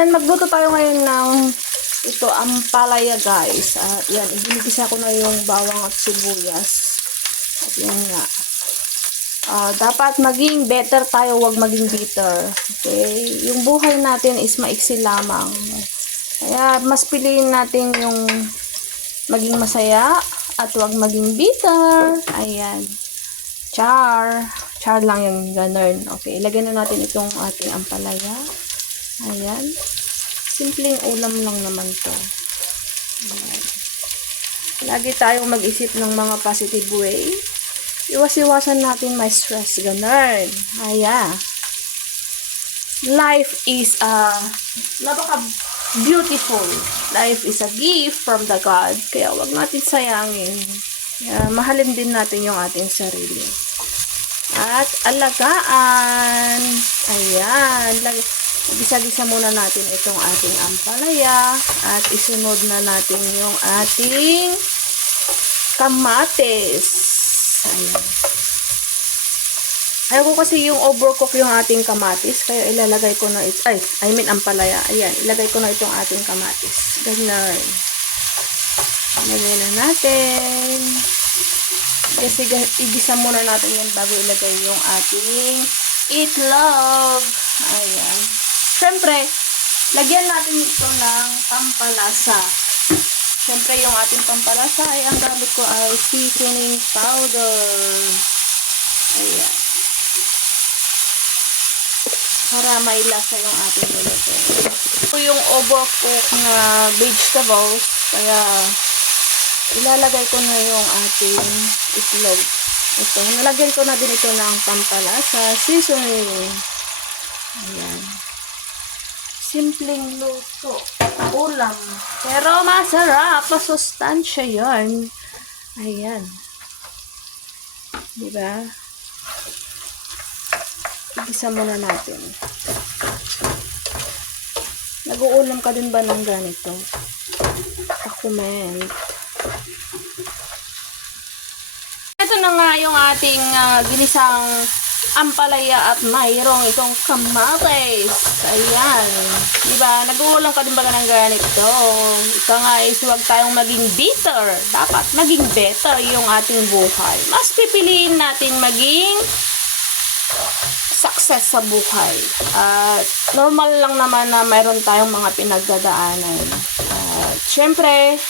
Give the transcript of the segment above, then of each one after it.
Ayan, magluto tayo ngayon ng ito, ampalaya guys. At yan, ginigisa ko na yung bawang at sibuyas. At yan nga. Dapat maging better tayo, wag maging bitter. Okay? Yung buhay natin is maiksi lamang. Kaya mas piliin natin yung maging masaya at wag maging bitter. Ayan. Char. Char lang yung ganun. Okay, ilagay na natin itong ating ampalaya. Ayan. Simpleng ulam lang naman to. Ayan. Lagi tayong mag-isip ng mga positive way. Iwas-iwasan natin may stress. Ganun. Ayan. Life is napaka-beautiful. Life is a gift from the God. Kaya wag natin sayangin. Mahalin din natin yung ating sarili. At alagaan. Ayan. Gisa-gisa muna natin itong ating ampalaya. At isunod na natin yung ating kamatis. Ayan. Ayaw ko kasi yung overcook yung ating kamatis. Kaya ilalagay ko na ito. Ampalaya. Ayan. Ilagay ko na itong ating kamatis. Ganun. Ilagay na natin. Kasi igisa muna natin yan bago ilagay yung ating itlog. Ayan. Siyempre, lagyan natin ito ng pampalasa. Siyempre, yung ating pampalasa ay ang gamit ko ay seasoning powder. Ayan. Para may lasa yung ating niluto. Ito yung overcook na vegetables. Kaya, ilalagay ko na yung ating itlog. Ito. Nalagyan ko na din ito ng pampalasa, seasoning. Ayan. Simpleng luto. Ulam. Pero masarap. Masustansya yun. Ayan. Diba? Igisa muna natin. Nag-uulam ka din ba ng ganito? Pa-comment. Ito na nga yung ating ginisang ampalaya at mayroong itong kamatis. Ayan. Diba? Nag-uulang ka din ba ng ganito? Ito nga is huwag tayong maging bitter. Dapat maging better yung ating buhay. Mas pipiliin natin maging success sa buhay. Normal lang naman na mayroon tayong mga pinagdadaanan. Syempre,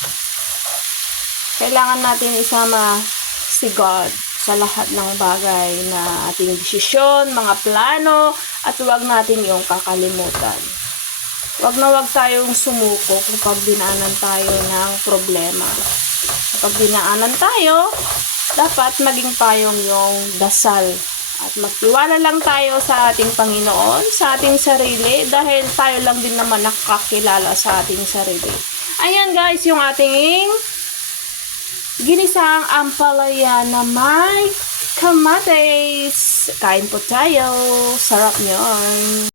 kailangan natin isama si God sa lahat ng bagay na ating desisyon, mga plano, at huwag natin yung kakalimutan. Huwag na huwag tayong sumuko kapag dinaanan tayo ng problema. Kapag dinaanan tayo, dapat maging tayong yung dasal. At magtiwala lang tayo sa ating Panginoon, sa ating sarili, dahil tayo lang din naman nakakilala sa ating sarili. Ayan guys, yung ating ginisang ampalaya na may kamatis. Kain po tayo. Sarap nyon.